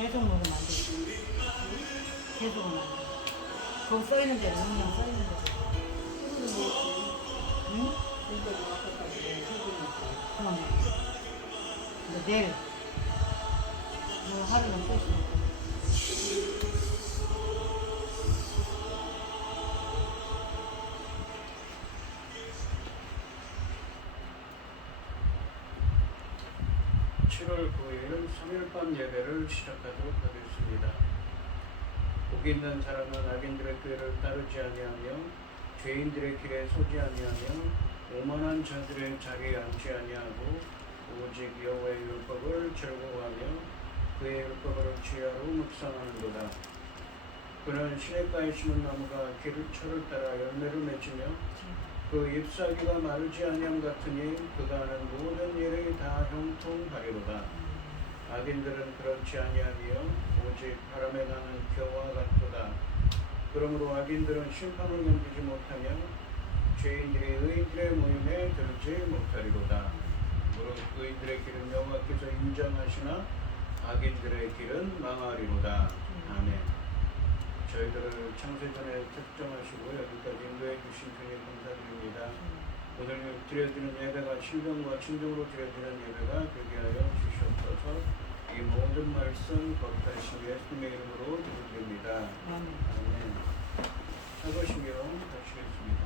계속 먹으면 안 돼. 계속 먹으면 안 돼. 거기 써있는 대로, 음량 써있는 대로. 응? 그럼. 근데 내일, 뭐 하루는 끝이야. 7월 9일 3일밤 예배를 시작하도록 하겠습니다. 복이 있는 사람은 악인들의 꾀를 따르지 아니하며 죄인들의 길에 서지 아니하며 오만한 자들의 자리에 앉지 아니하고 오직 여호와의 율법을 즐거워하며 그의 율법을 지혜로 묵상하는도다. 그는 시냇가에 심은 나무가 길철을 따라 열매를 맺으며 그 잎사귀가 마르지 아니함 같으니 그가 하는 모든 일이 다 형통하리로다. 악인들은 그렇지 아니하며 오직 바람에 나는 겨와 같도다. 그러므로 악인들은 심판을 견디지 못하며 죄인들이 의인들의 모임에 들지 못하리로다. 무릇 의인들의 길은 여호와께서 인정하시나 악인들의 길은 망하리로다. 아멘. 저희들을 창세전에 특정하시고 여기까지 인도해 주신 주님 감사드립니다. 오늘 드려지는 예배가 신령과 진정으로 드려지는 예배가 되게 하여 주시옵소서. 이 모든 말씀 거듭하신 예수님의 이름으로 드립니다. 아멘. 서보시며 하시겠습니다.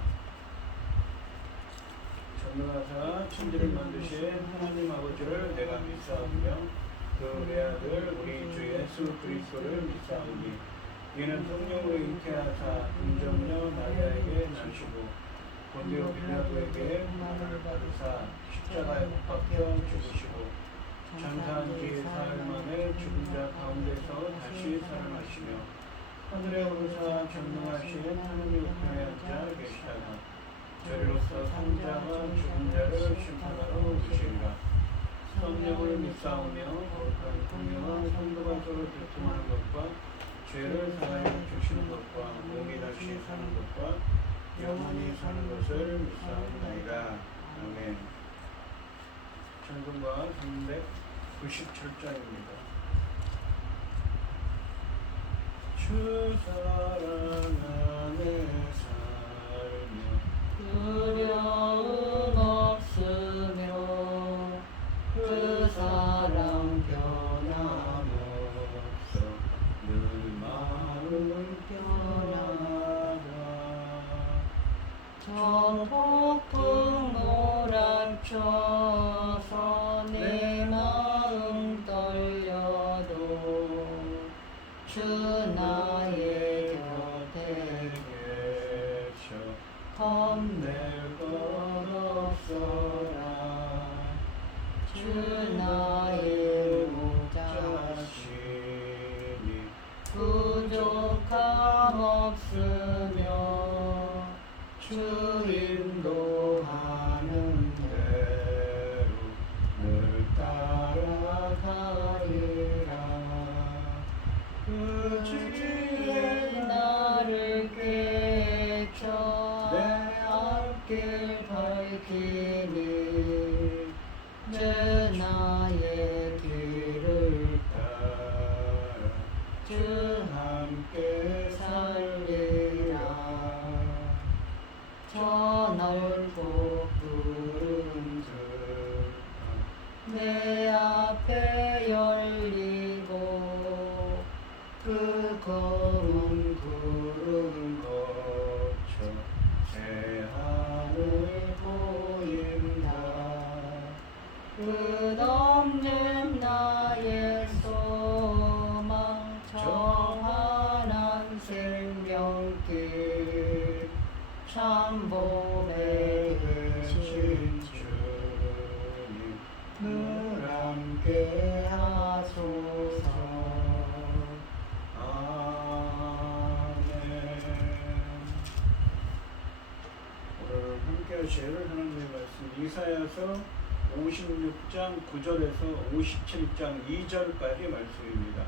전능하사 천지를 만드신 하나님 아버지를 내가 믿사오며 그 내 아들 우리 주 예수 그리스도를 믿사오니 이는 성령으로 잉태하사 임정녀 마리아에게 나시고 본디오 빌라도에게 고난을 받으사 십자가에 못 박혀 죽으시고 장사한 지 사흘 만에 죽은 자 가운데서 다시 살아나시며 하늘에 오르사 전능하신 하느님 우편에 앉아 계시다가 저리로서 산자와 죽은 자를 심판하러 오시리라. 성령을 믿사오며 거룩한 공의와 성도가 서로 교통하는 것과 죄를 사하여 주시는 것과 몸이 다시 사는 것과 영원히 사는 것을 믿사옵나이다. 아멘. 찬송가 397장입니다. 주 사랑 안에 살며 두려움 없으며 그 사랑 변함없어 늘 마음 편하다. 저 폭풍 몰아쳐서 내 마음 떨려도 주 나의 곁에 계셔 겁낼 것 없어라. 주 나의 목자시니 부족함 없으며 주 인도하는 대로 늘 따라가리라. 그 주의 나를 깨쳐 내 앞길 밝히니 내 나의 길을 따라 주 함께 살리라. 저 넓고 푸른 내 앞에 열리고 그 검은 구름 거쳐 새하늘 보인다. 끝없는 나의 소망 정한한 생명길 참 봄에 계신 주님 늘 함께 하소서. 아멘. 오늘 함께 하실 하나님의 말씀 이사야서 56장 9절에서 57장 2절까지 말씀입니다.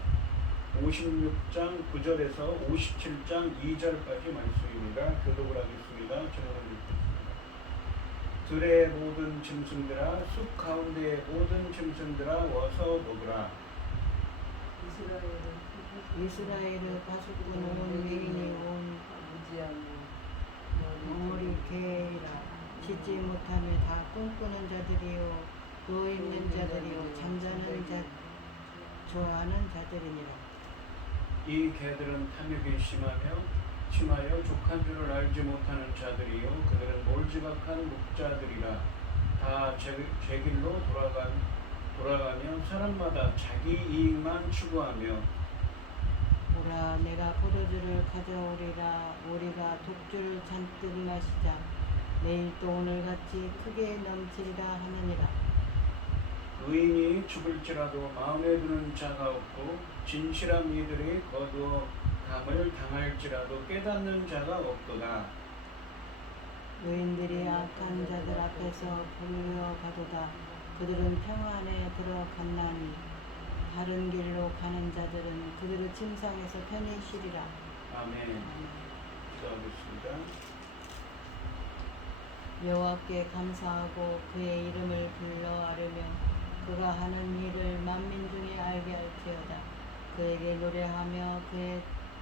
56장 9절에서 57장 2절까지 말씀입니다. 교독을 하겠습니다. 제가 읽겠습니다. 들의 모든 짐승들아 숲 가운데의 모든 짐승들아 와서 먹으라. 이스라엘의 가축은 온 외인이 온 머리 개이라 짖지 못하며 다 꿈꾸는 자들이요 누워 있는 자들이요 잠자는 자 좋아하는 자들이니라. 이 개들은 탐욕이 심하여 족한 줄을 알지 못하는 자들이요 그들은 몰지각한 목자들이라 다 제 길로 돌아가며 사람마다 자기 이익만 추구하며 보라 내가 포도주를 가져오리라 우리가 독주를 잔뜩 마시자 내일 또 오늘같이 크게 넘치리라 하느니라. 의인이 죽을지라도 마음에 드는 자가 없고 진실한 이들이 거두어 감을 당할지라도 깨닫는 자가 없도다. 의인들이 악한 자들 앞에서 불려가도다. 그들은 평안에 들어갔나니 다른 길로 가는 자들은 그들의 침상에서 편히 쉬리라. 아멘. 기도하겠습니다. 여호와께 감사하고 그의 이름을 불러 아뢰며 그가 하는 일을 만민 중에 알게 할지어다. 그에게 노래하며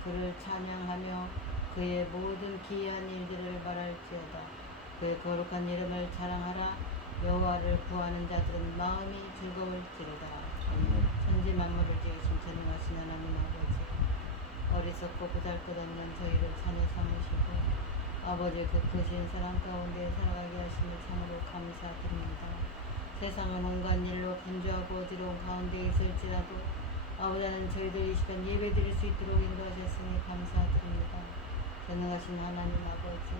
그를 찬양하며 그의 모든 기이한 일들을 말할지어다. 그의 거룩한 이름을 자랑하라. 여호와를 구하는 자들은 마음이 즐거울지로다. 천지 만물을 지으신 전능하신 하나님 아버지, 어리석고 보잘것없는 저희를 찬히 삼으시고 아버지 그 크신 사랑 가운데 살아가게 하심을 참으로 감사드립니다. 세상은 온갖 일로 간주하고 어지러운 가운데 있을지라도 아버지는 저희들 이 시간 예배드릴 수 있도록 인도하셨으니 감사드립니다. 전능하신 하나님 아버지,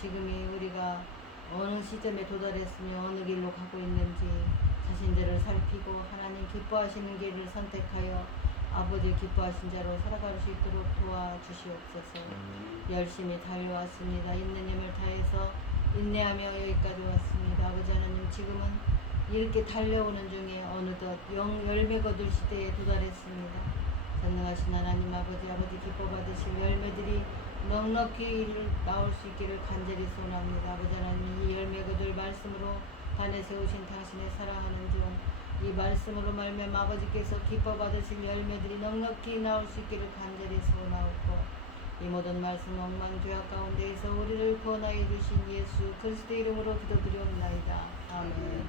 지금이 우리가 어느 시점에 도달했으며 어느 길로 가고 있는지 자신들을 살피고 하나님 기뻐하시는 길을 선택하여 아버지 기뻐하신 자로 살아갈 수 있도록 도와주시옵소서. 열심히 달려왔습니다. 있는 힘을 다해서 인내하며 여기까지 왔습니다. 아버지 하나님, 지금은 이렇게 달려오는 중에 어느덧 열매 거둘 시대에 도달했습니다. 전능하신 하나님 아버지 기뻐 받으실 열매들이 넉넉히 나올 수 있기를 간절히 소원합니다. 아버지 하나님, 이 열매 거둘 말씀으로 단에 세우신 당신의 사랑하는 종 이 말씀으로 말미암아 아버지께서 기뻐 받으실 열매들이 넉넉히 나올 수 있기를 간절히 소원하옵고 이 모든 말씀 엉망죄악 가운데에서 우리를 구원하여 주신 예수 그리스도 이름으로 기도드리옵나이다. 아멘.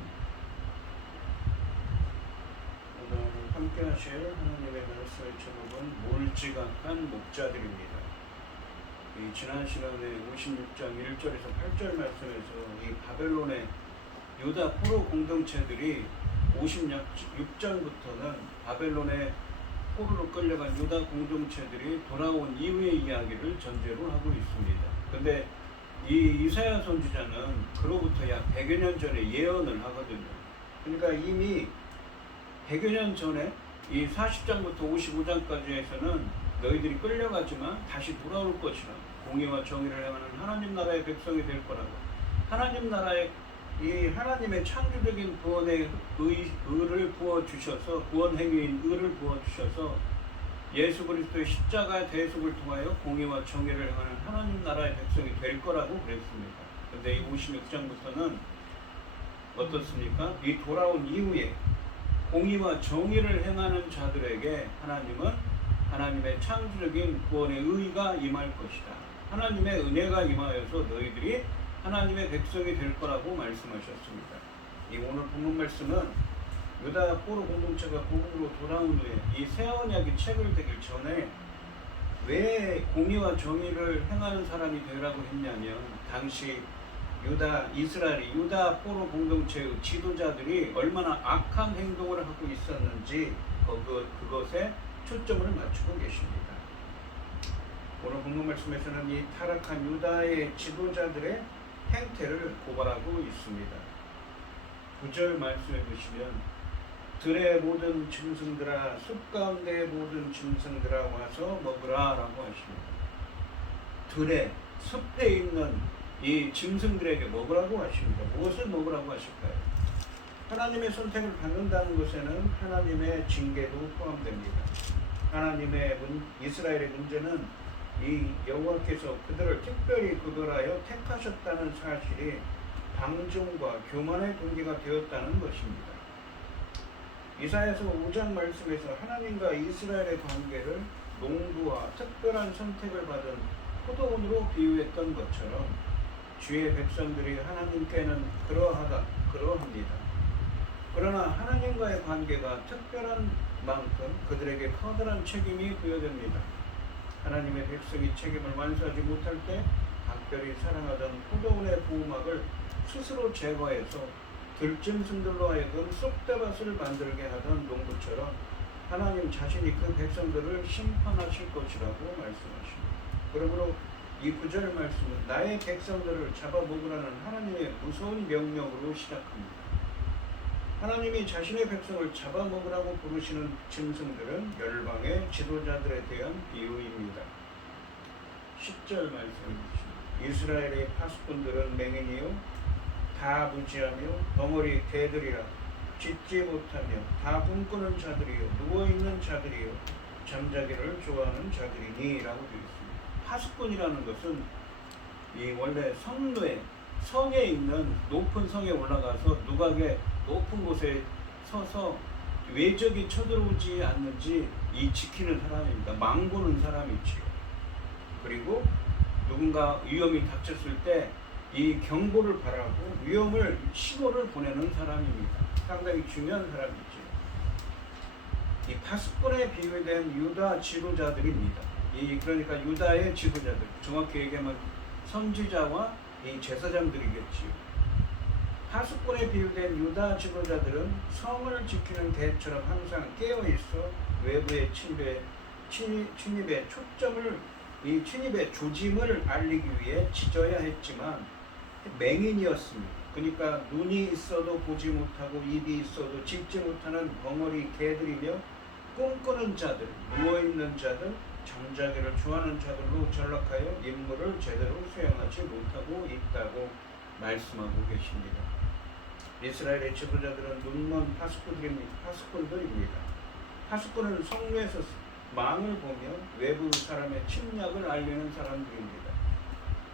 오늘 함께 하실 하나님의 말씀의 제목은 몰지각한 목자들입니다. 이 지난 시간에 56장 1절에서 8절 말씀에서 이 바벨론의 유다 포로 공동체들이 56장부터는 바벨론의 포로로 끌려간 유다 공동체들이 돌아온 이후의 이야기를 전제로 하고 있습니다. 근데 이 이사야 선지자는 그로부터 약 100여 년 전에 예언을 하거든요. 그러니까 이미 100여 년 전에 이 40장부터 55장까지에서는 너희들이 끌려가지만 다시 돌아올 것이라, 공의와 정의를 행하는 하나님 나라의 백성이 될 거라고, 하나님 나라의 이 하나님의 창조적인 구원의 의를 부어주셔서, 구원 행위인 의를 부어주셔서 예수 그리스도의 십자가의 대속을 통하여 공의와 정의를 행하는 하나님 나라의 백성이 될 거라고 그랬습니다. 그런데 이 56장부터는 어떻습니까? 이 돌아온 이후에 공의와 정의를 행하는 자들에게 하나님은 하나님의 창조적인 구원의 의가 임할 것이다. 하나님의 은혜가 임하여서 너희들이 하나님의 백성이 될 거라고 말씀하셨습니다. 이 오늘 본문 말씀은 유다 포로 공동체가 고국으로 돌아온 후에 이 새 언약이 체결되기 전에 왜 공의와 정의를 행하는 사람이 되라고 했냐면, 당시 이스라엘이 유다 포로 공동체의 지도자들이 얼마나 악한 행동을 하고 있었는지 그것에 초점을 맞추고 계십니다. 오늘 본문 말씀에서는 이 타락한 유다의 지도자들의 행태를 고발하고 있습니다. 9절 말씀해 보시면 들의 모든 짐승들아, 숲 가운데의 모든 짐승들아 와서 먹으라 라고 하십니다. 들에, 숲에 있는 이 짐승들에게 먹으라고 하십니다. 무엇을 먹으라고 하실까요? 하나님의 선택을 받는다는 것에는 하나님의 징계도 포함됩니다. 이스라엘의 문제는 이 여호와께서 그들을 특별히 구별하여 택하셨다는 사실이 방종과 교만의 동기가 되었다는 것입니다. 이사야서 5장 말씀에서 하나님과 이스라엘의 관계를 농부와 특별한 선택을 받은 포도원으로 비유했던 것처럼 주의 백성들이 하나님께는 그러합니다. 그러나 하나님과의 관계가 특별한 만큼 그들에게 커다란 책임이 부여됩니다. 하나님의 백성이 책임을 완수하지 못할 때 각별히 사랑하던 포도원의 보호막을 스스로 제거해서 들짐승들로 하여금 쑥대밭을 만들게 하던 농부처럼 하나님 자신이 그 백성들을 심판하실 것이라고 말씀하십니다. 그러므로 이 9절 말씀은 나의 백성들을 잡아먹으라는 하나님의 무서운 명령으로 시작합니다. 하나님이 자신의 백성을 잡아먹으라고 부르시는 짐승들은 열방의 지도자들에 대한 비유입니다. 10절 말씀입니다. 이스라엘의 파수꾼들은 맹인이요 다 무지하며 덩어리 개들이라 짖지 못하며 다 꿈꾸는 자들이요 누워있는 자들이요 잠자기를 좋아하는 자들이니 라고 되어 있습니다. 파수꾼이라는 것은 이 원래 성에 있는 높은 성에 올라가서 누각의 높은 곳에 서서 외적이 쳐들어오지 않는지 이 지키는 사람입니다. 망보는 사람이지요. 그리고 누군가 위험이 닥쳤을 때 이 경보를 바라고 신호를 보내는 사람입니다. 상당히 중요한 사람이죠. 이 파수꾼에 비유된 유다 지도자들입니다. 그러니까 유다의 지도자들, 정확히 얘기하면 선지자와 이 제사장들이겠지요. 파수꾼에 비유된 유다 지도자들은 성을 지키는 개처럼 항상 깨어있어 외부의 침입의 침입의 조짐을 알리기 위해 짖어야 했지만 맹인이었습니다. 그러니까 눈이 있어도 보지 못하고 입이 있어도 짖지 못하는 벙어리 개들이며 꿈꾸는 자들, 누워있는 자들, 잠자기를 좋아하는 자들로 전락하여 임무를 제대로 수행하지 못하고 있다고 말씀하고 계십니다. 이스라엘의 지도자들은 눈먼 파수꾼들입니다. 파수꾼은 성내에서 망을 보며 외부 사람의 침략을 알리는 사람들입니다.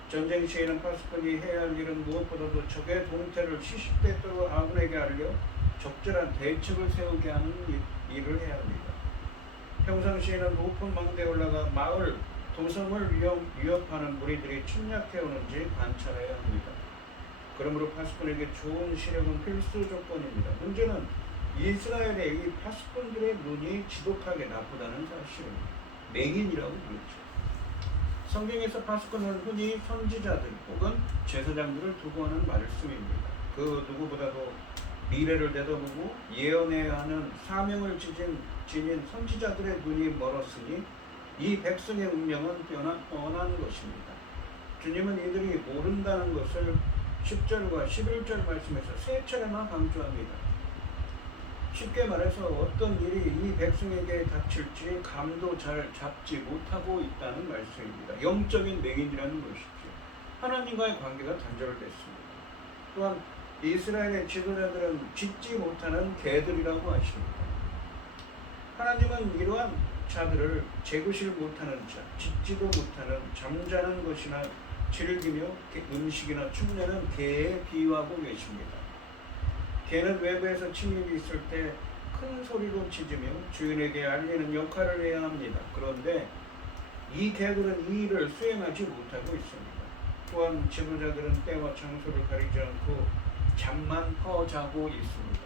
전쟁 시에는 파수꾼이 해야 할 일은 무엇보다도 적의 동태를 시시때때로 아군에게 알려 적절한 대책을 세우게 하는 일을 해야 합니다. 평상시에는 높은 망대에 올라가 마을, 도성을 위협하는 무리들이 침략해오는지 관찰해야 합니다. 그러므로 파수꾼에게 좋은 시력은 필수 조건입니다. 문제는 이스라엘의 이 파수꾼들의 눈이 지독하게 나쁘다는 사실입니다. 맹인이라고 부르죠. 성경에서 파수꾼은 흔히 선지자들 혹은 제사장들을 두고 하는 말씀입니다. 그 누구보다도 미래를 내다보고 예언해야 하는 사명을 지닌 선지자들의 눈이 멀었으니 이 백성의 운명은 뻔한 것입니다. 주님은 이들이 모른다는 것을 10절과 11절 말씀에서 세 차례나 강조합니다. 쉽게 말해서 어떤 일이 이 백성에게 닥칠지 감도 잘 잡지 못하고 있다는 말씀입니다. 영적인 맹인이라는 것이죠. 하나님과의 관계가 단절됐습니다. 또한 이스라엘의 지도자들은 짖지 못하는 개들이라고 하십니다. 하나님은 이러한 자들을 재구실 못하는 자, 짖지도 못하는 잠자는 것이나 즐기며 음식이나 축내는 개에 비유하고 계십니다. 개는 외부에서 침입이 있을 때 큰 소리로 짖으며 주인에게 알리는 역할을 해야 합니다. 그런데 이 개들은 이 일을 수행하지 못하고 있습니다. 또한 지도자들은 때와 장소를 가리지 않고 잠만 퍼자고 있습니다.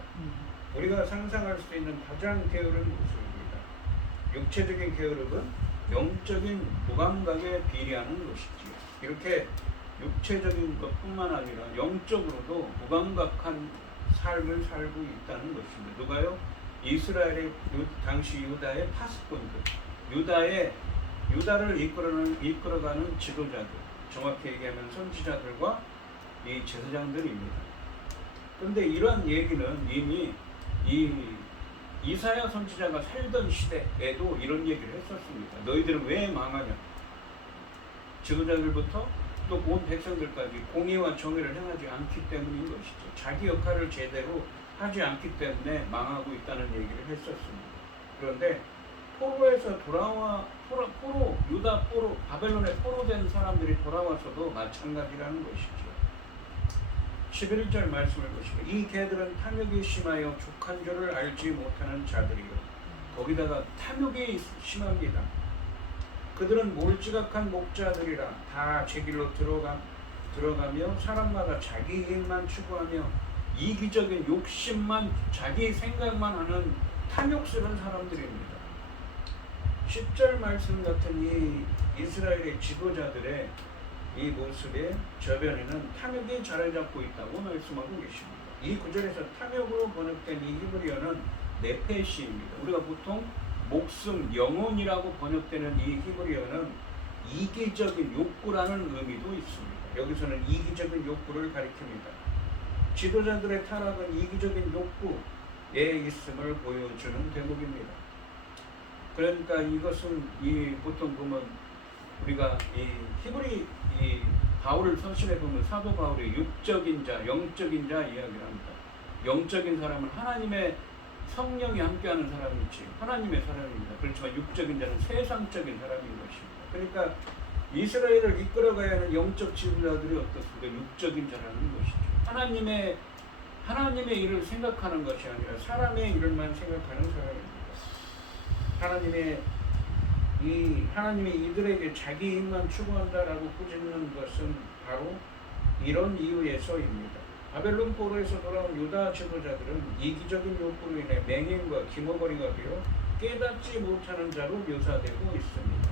우리가 상상할 수 있는 가장 게으른 모습입니다. 육체적인 게으름은 영적인 무감각에 비례하는 것이지요. 이렇게 육체적인 것뿐만 아니라 영적으로도 무감각한 삶을 살고 있다는 것입니다. 누가요? 이스라엘의 당시 유다의 파수꾼들, 유다를 이끌어가는 지도자들, 정확히 얘기하면 선지자들과 이 제사장들입니다. 그런데 이러한 얘기는 이미 이사야 선지자가 살던 시대에도 이런 얘기를 했었습니다. 너희들은 왜 망하냐? 지도자들부터 또 온 백성들까지 공의와 정의를 행하지 않기 때문인 것이죠. 자기 역할을 제대로 하지 않기 때문에 망하고 있다는 얘기를 했었습니다. 그런데 바벨론에 포로된 사람들이 돌아와서도 마찬가지라는 것이죠. 11절 말씀을 보시면 이 개들은 탐욕이 심하여 족한 줄을 알지 못하는 자들이요. 거기다가 탐욕이 심합니다. 그들은 몰지각한 목자들이라 다 제 길로 들어가며 사람마다 자기 이익만 추구하며 이기적인 욕심만 자기 생각만 하는 탐욕스러운 사람들입니다. 10절 말씀 같은 이 이스라엘의 지도자들의 이 모습의 저변에는 탐욕이 자리 잡고 있다고 말씀하고 계십니다. 이 구절에서 탐욕으로 번역된 이 히브리어는 네페시입니다. 우리가 보통 목숨, 영혼이라고 번역되는 이 히브리어는 이기적인 욕구라는 의미도 있습니다. 여기서는 이기적인 욕구를 가리킵니다. 지도자들의 타락은 이기적인 욕구에 있음을 보여주는 대목입니다. 그러니까 이것은 보통 보면 우리가 이 바울을 서신해 보면 사도 바울이 육적인 자, 영적인 자 이야기를 합니다. 영적인 사람은 하나님의 성령이 함께하는 사람이지 하나님의 사람입니다. 그렇지만 육적인 자는 세상적인 사람인 것입니다. 그러니까 이스라엘을 이끌어가야 하는 영적 지도자들이 어떻습니까? 육적인 자라는 것이죠. 하나님의 일을 생각하는 것이 아니라 사람의 일을만 생각하는 사람입니다. 하나님이 이들에게 자기 힘만 추구한다라고 꾸짖는 것은 바로 이런 이유에서입니다. 바벨론 포로에서 돌아온 유다 지도자들은 이기적인 욕구로 인해 맹인과 기머거리가 되어 깨닫지 못하는 자로 묘사되고 있습니다.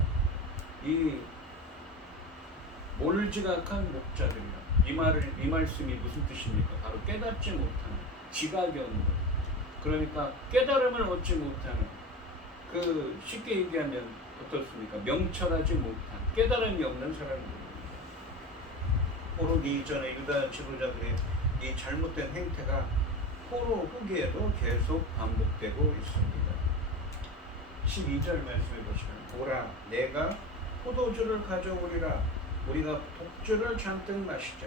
이 몰지각한 목자들이라 이 말씀이 무슨 뜻입니까? 바로 깨닫지 못하는 지각이 없는 것. 그러니까 깨달음을 얻지 못하는 쉽게 얘기하면 어떻습니까? 명철하지 못한 깨달음이 없는 사람들입니다. 포로 이전의 유다 지도자들의 이 잘못된 행태가 포로 후기에도 계속 반복되고 있습니다. 12절 말씀해 보시면 보라 내가 포도주를 가져오리라 우리가 독주를 잔뜩 마시자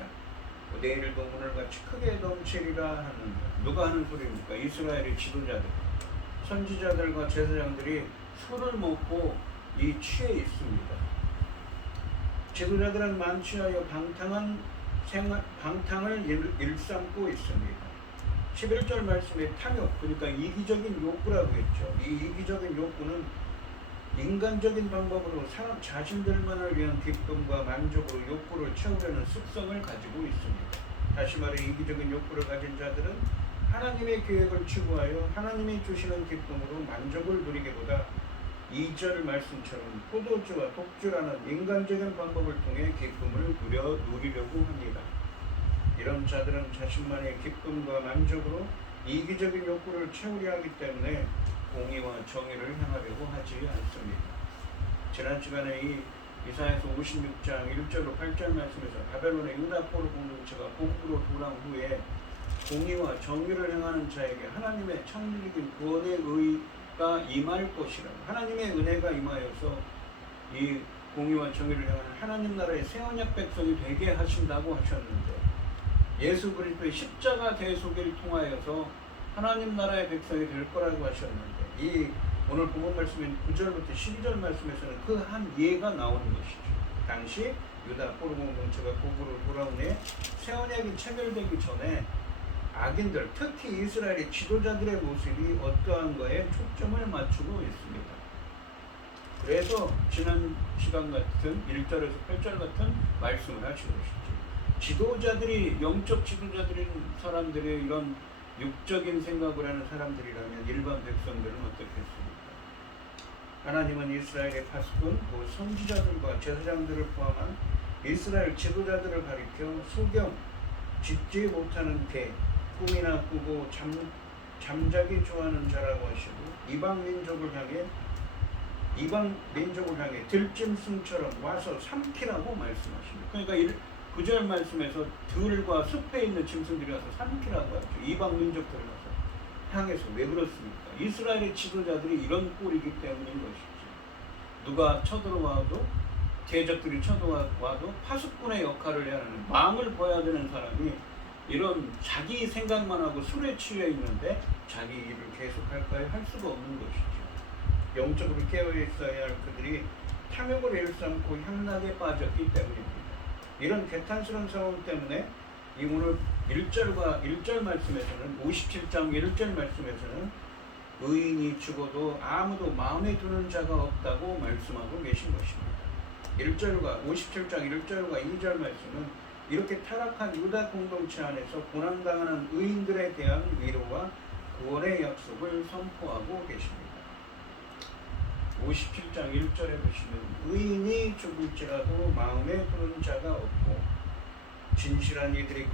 내일도 오늘같이 크게 넘치리라 하는다. 누가 하는 소리입니까? 이스라엘의 지도자들 선지자들과 제사장들이 술을 먹고 취해 있습니다. 지도자들은 만취하여 방탕을 일삼고 있습니다. 11절 말씀에 탐욕, 그러니까 이기적인 욕구라고 했죠. 이 이기적인 욕구는 인간적인 방법으로 사람 자신들만을 위한 기쁨과 만족으로 욕구를 채우려는 습성을 가지고 있습니다. 다시 말해 이기적인 욕구를 가진 자들은 하나님의 계획을 추구하여 하나님이 주시는 기쁨으로 만족을 누리기보다 2절 말씀처럼 포도주와 독주라는 인간적인 방법을 통해 기쁨을 누리려고 합니다. 이런 자들은 자신만의 기쁨과 만족으로 이기적인 욕구를 채우려 하기 때문에 공의와 정의를 향하려고 하지 않습니다. 지난 시간에 이 이사야서 56장 1절로 8절 말씀에서 바벨론의 유다 포로 공동체가 북으로 돌아온 후에 공의와 정의를 행하는 자에게 하나님의 창조적인 구원의 의가 임할 것이라고 하나님의 은혜가 임하여서 이 공의와 정의를 행하는 하나님 나라의 새 언약 백성이 되게 하신다고 하셨는데 예수 그리스도의 십자가 대속을 통하여서 하나님 나라의 백성이 될 거라고 하셨는데 이 오늘 본문 말씀인 9절부터 12절 말씀에서는 그 한 예가 나오는 것이죠. 당시 유다 포로 공동체가 북으로 돌아온 후에 새 언약이 체결되기 전에 악인들, 특히 이스라엘의 지도자들의 모습이 어떠한가에 초점을 맞추고 있습니다. 그래서 지난 시간 같은 1절에서 8절 같은 말씀을 하시고 계시죠. 지도자들이 영적 지도자들인 사람들의 이런 육적인 생각을 하는 사람들이라면 일반 백성들은 어떻겠습니까? 하나님은 이스라엘의 파수꾼, 그 선지자들과 제사장들을 포함한 이스라엘 지도자들을 가리켜 소경, 짖지 못하는 개, 꿈이나 꾸고 잠자기 좋아하는 자라고 하시고 이방 민족을 향해 들짐승처럼 와서 삼키라고 말씀하십니다. 그러니까 9절 말씀에서 들과 숲에 있는 짐승들이 와서 삼키라고 하죠. 이방 민족들을 와서 향해서 왜 그렇습니까? 이스라엘의 지도자들이 이런 꼴이기 때문인 것이죠. 누가 쳐들어와도 대적들이 쳐들어와도 파수꾼의 역할을 해야 하는 망을 봐야 되는 사람이 이런 자기 생각만 하고 술에 취해 있는데 자기 일을 계속할까요? 할 수가 없는 것이죠. 영적으로 깨어있어야 할 그들이 탐욕을 일삼고 향락에 빠졌기 때문입니다. 이런 개탄스러운 상황 때문에 오늘 1절 말씀에서는 57장 1절 말씀에서는 의인이 죽어도 아무도 마음에 두는 자가 없다고 말씀하고 계신 것입니다. 1절과 57장 1절과 2절 말씀은 이렇게 타락한 유다 공동체 안에서 고난당하는 의인들에 대한 위로와 구원의 약속을 선포하고 계십니다. 57장 1절에 보시면 의인이 죽을지라도 마음에 두는 자가 없고 진실한 이들이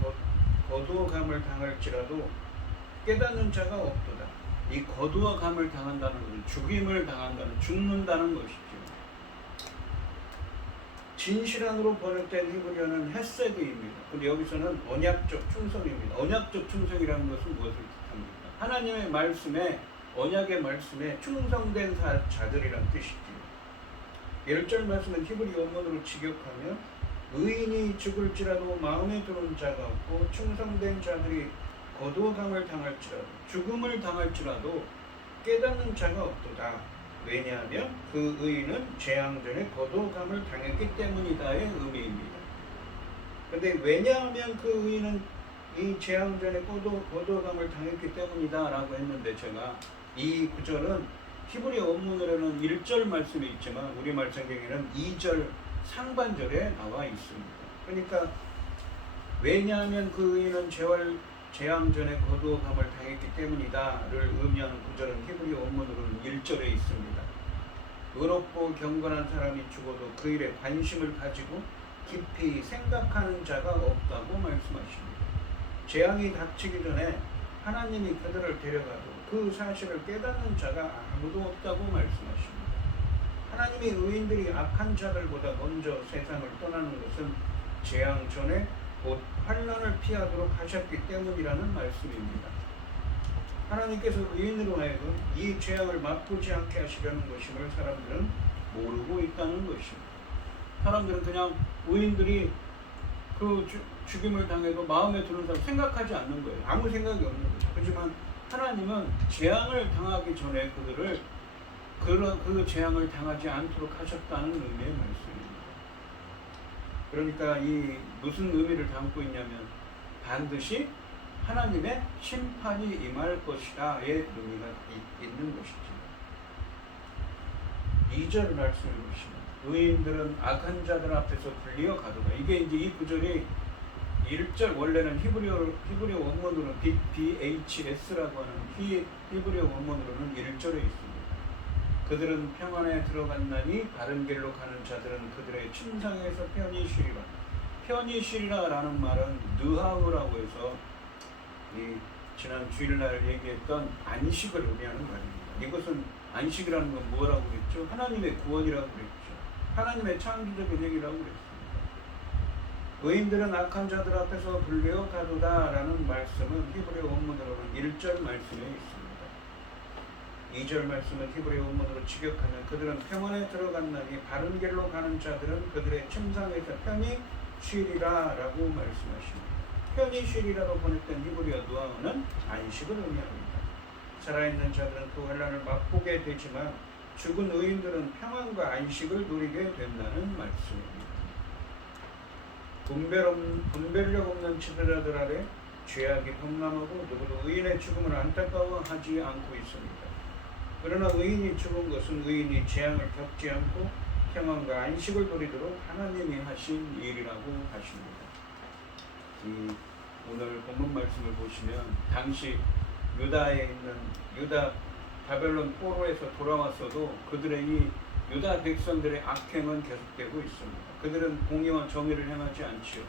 거두어감을 당할지라도 깨닫는 자가 없도다. 이 거두어감을 당한다는 것은 죽는다는 것이죠. 진실한으로 번역된 히브리어는 헤세드입니다. 근데 여기서는 언약적 충성입니다. 언약적 충성이라는 것은 무엇을 뜻합니까? 하나님의 말씀에, 언약의 말씀에 충성된 자들이란 뜻이지요. 1절 말씀은 히브리 원문으로 직역하면 의인이 죽을지라도 마음에 두는 자가 없고 충성된 자들이 거두어감을 당할지라도 죽음을 당할지라도 깨닫는 자가 없도다. 왜냐하면 그 의인은 재앙 전에 거두어감을 당했기 때문이다의 의미입니다. 근데 왜냐하면 그 의인은 이 재앙 전에 거두어감을 당했기 때문이다 라고 했는데, 제가 이 구절은 히브리 원문으로는 1절 말씀이 있지만 우리말 성경에는 2절 상반절에 나와 있습니다. 그러니까 왜냐하면 그 의인은 재앙 전에 거두어감을 당했기 때문이다를 의미하는 구절은 히브리 원문으로는 1절에 있습니다. 의롭고 경건한 사람이 죽어도 그 일에 관심을 가지고 깊이 생각하는 자가 없다고 말씀하십니다. 재앙이 닥치기 전에 하나님이 그들을 데려가도 그 사실을 깨닫는 자가 아무도 없다고 말씀하십니다. 하나님이 의인들이 악한 자들보다 먼저 세상을 떠나는 것은 재앙 전에 곧 환난을 피하도록 하셨기 때문이라는 말씀입니다. 하나님께서 의인으로 하여금 이 재앙을 맛보지 않게 하시려는 것임을 사람들은 모르고 있다는 것입니다. 사람들은 그냥 의인들이 그 죽임을 당해도 마음에 드는 사람 생각하지 않는 거예요. 아무 생각이 없는 거죠. 하지만 하나님은 재앙을 당하기 전에 그들을 그 재앙을 당하지 않도록 하셨다는 의미의 말씀입니다. 그러니까 이 무슨 의미를 담고 있냐면 반드시 하나님의 심판이 임할 것이다의 의미가 있는 것이죠. 2절 말씀을 보시면 의인들은 악한 자들 앞에서 불리어 가도다. 이게 이제 이 구절이 1절 원래는 히브리어 원문으로는 BHS라고 하는 히브리어 원문으로는 1절에 있습니다. 그들은 평안에 들어갔나니 바른 길로 가는 자들은 그들의 침상에서 편히 쉬리라. 편히 쉬리라 라는 말은 느하우라고 해서 이 지난 주일날 얘기했던 안식을 의미하는 말입니다. 이것은 안식이라는 건 뭐라고 그랬죠? 하나님의 구원이라고 그랬죠. 하나님의 창조적인 얘기라고 그랬습니다. 의인들은 악한 자들 앞에서 불리어 가도다 라는 말씀은 히브리 원문으로는 1절 말씀에 있습니다. 2절 말씀은 히브리 원문으로 직역하면 그들은 평안에 들어갔나니 바른 길로 가는 자들은 그들의 침상에서 편히 쉬리라 라고 말씀하십니다. 편히 쉬리라고 번역된 히브리어 누아우는 안식을 의미합니다. 살아있는 자들은 그 환난을 맛보게 되지만 죽은 의인들은 평안과 안식을 누리게 된다는 말씀입니다. 분별력 없는 지도자들 아래 죄악이 동남하고 누구도 의인의 죽음을 안타까워하지 않고 있습니다. 그러나 의인이 죽은 것은 의인이 재앙을 겪지 않고 평안과 안식을 누리도록 하나님이 하신 일이라고 하십니다. 오늘 본문 말씀을 보시면 당시 유다에 있는 유다 바벨론 포로에서 돌아왔어도 그들의 이 유다 백성들의 악행은 계속되고 있습니다. 그들은 공의와 정의를 행하지 않지요.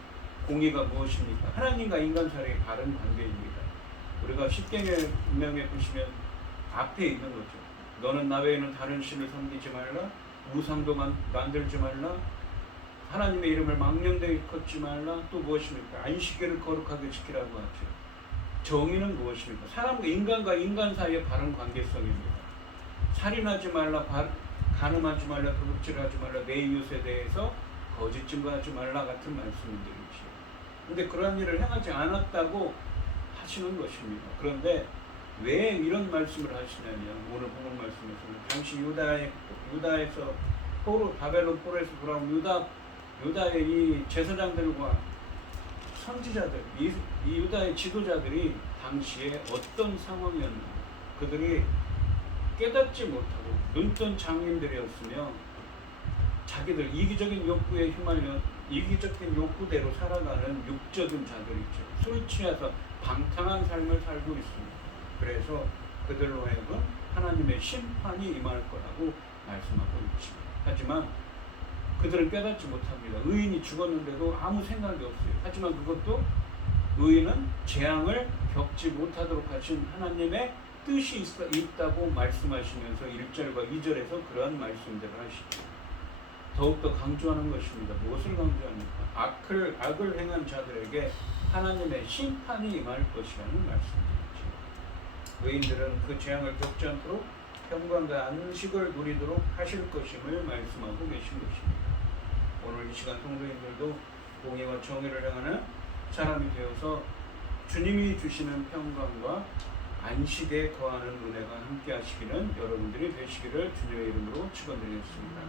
공의가 무엇입니까? 하나님과 인간 사이의 바른 관계입니다. 우리가 십계명에 보시면 앞에 있는 거죠. 너는 나 외에는 다른 신을 섬기지 말라. 우상도 만들지 말라. 하나님의 이름을 망령되이 걷지 말라. 또 무엇입니까? 안식일을 거룩하게 지키라고 하죠. 정의는 무엇입니까? 사람과 인간 사이의 바른 관계성입니다. 살인하지 말라, 간음하지 말라, 도둑질하지 말라, 내 이웃에 대해서 거짓 증거하지 말라 같은 말씀들이지요. 그런데 그러한 일을 행하지 않았다고 하시는 것입니다. 그런데 왜 이런 말씀을 하시냐면 오늘 본문 말씀에서는 당시 유다에서 바벨론 포로에서 돌아온 유다의 이 제사장들과 선지자들, 이 유다의 지도자들이 당시에 어떤 상황이었나, 그들이 깨닫지 못하고 눈뜬 장인들이었으며 자기들 이기적인 욕구에 휘말려 이기적인 욕구대로 살아가는 육적인 자들이죠. 술 취해서 방탕한 삶을 살고 있습니다. 그래서 그들로 하여금 하나님의 심판이 임할 거라고 말씀하고 있죠. 하지만 그들은 깨닫지 못합니다. 의인이 죽었는데도 아무 생각이 없어요. 하지만 그것도 의인은 재앙을 겪지 못하도록 하신 하나님의 뜻이 있다고 말씀하시면서 1절과 2절에서 그러한 말씀들을 하시죠. 더욱더 강조하는 것입니다. 무엇을 강조합니까? 악을 행한 자들에게 하나님의 심판이 임할 것이라는 말씀이죠. 의인들은 그 재앙을 겪지 않도록 평강과 안식을 누리도록 하실 것임을 말씀하고 계신 것입니다. 오늘 이 시간 성도님들도 공의와 정의를 행하는 사람이 되어서 주님이 주시는 평강과 안식에 거하는 은혜가 함께 하시기는 여러분들이 되시기를 주님의 이름으로 축원드리겠습니다.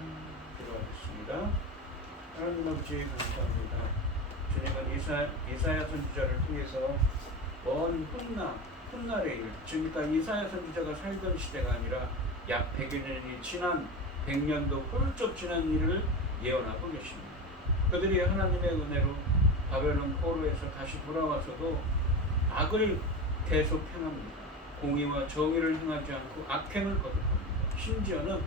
기도하겠습니다. 하나님 아버지 감사합니다. 주님은 이사야 선지자를 통해서 먼 훗날의 일, 그러니까 이사야 선지자가 살던 시대가 아니라 약 100여 년이 지난 100년도 훌쩍 지난 일을 예언하고 계십니다. 그들이 하나님의 은혜로 바벨론 포로에서 다시 돌아와서도 악을 계속 행합니다. 공의와 정의를 행하지 않고 악행을 거듭합니다. 심지어는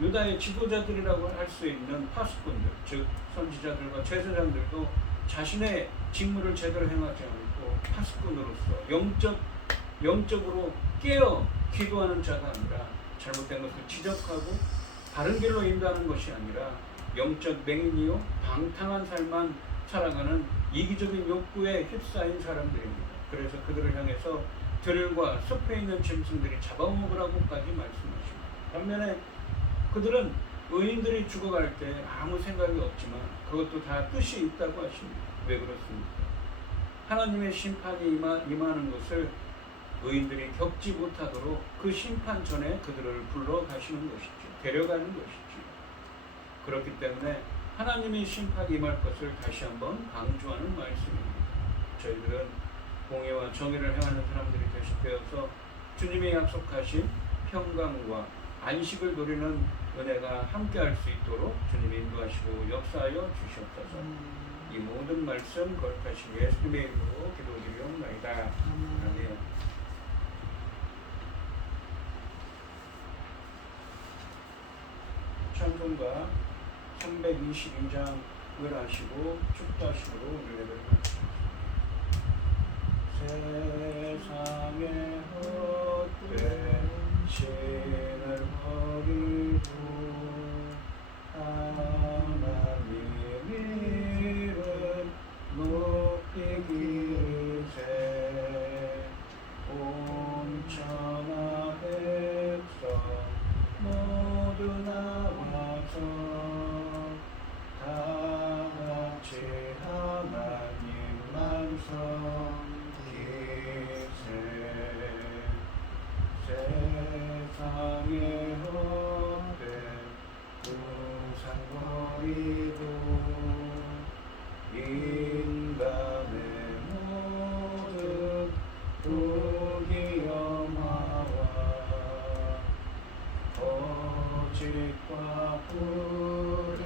유다의 지도자들이라고 할 수 있는 파수꾼들, 즉 선지자들과 제사장들도 자신의 직무를 제대로 행하지 않고 파수꾼으로서 영적으로 깨어 기도하는 자가 아니라 잘못된 것을 지적하고 바른 길로 인도하는 것이 아니라 영적 맹인이요 방탕한 삶만 살아가는 이기적인 욕구에 휩싸인 사람들입니다. 그래서 그들을 향해서 들과 숲에 있는 짐승들이 잡아먹으라고까지 말씀하십니다. 반면에 그들은 의인들이 죽어갈 때 아무 생각이 없지만 그것도 다 뜻이 있다고 하십니다. 왜 그렇습니까? 하나님의 심판이 임하는 것을 의인들이 겪지 못하도록 그 심판 전에 그들을 불러 가시는 것이죠. 데려가는 것이죠. 그렇기 때문에 하나님의 심판이 임할 것을 다시 한번 강조하는 말씀입니다. 저희들은 공의와 정의를 행하는 사람들이 되어서 주님이 약속하신 평강과 안식을 누리는 은혜가 함께할 수 있도록 주님이 인도하시고 역사하여 주시옵소서. 이 모든 말씀 거룩하신 예수님의 이름으로 기도드리옵나이다. 아멘. 찬송가 322장을 하시고 축도하시므로 은혜를 세상의 헛된 신을 버리고 하나님 이름 높이 기르세 온 천하 백성 모두 나와서 다 같이 하나님만 세상의 헛된 우상 버리고 인간의 모든 부귀영화와 거짓과 불의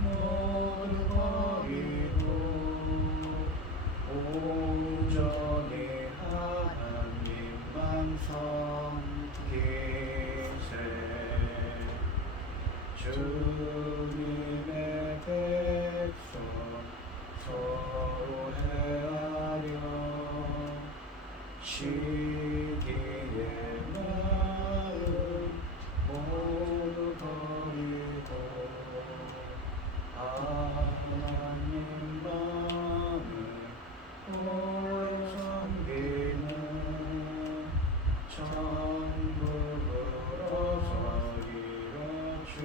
모두 버리고 온전히 하나님만 섬기세 주님의 백성 서로 헤아려 시기의 마음 모두 버리고 하나님만을 섬기는 천국으로서 이뤄주소서.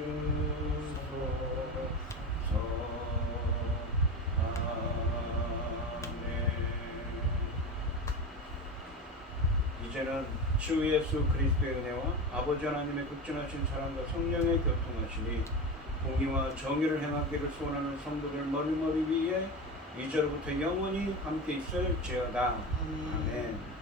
아멘. 이제는 주 예수 그리스도의 은혜와 아버지 하나님의 극진하신 사랑과 성령의 교통하심이 공의와 정의를 행하기를 소원하는 성도들 머리머리 위에 이제로부터 영원히 함께 있을지어다. 아멘. 네.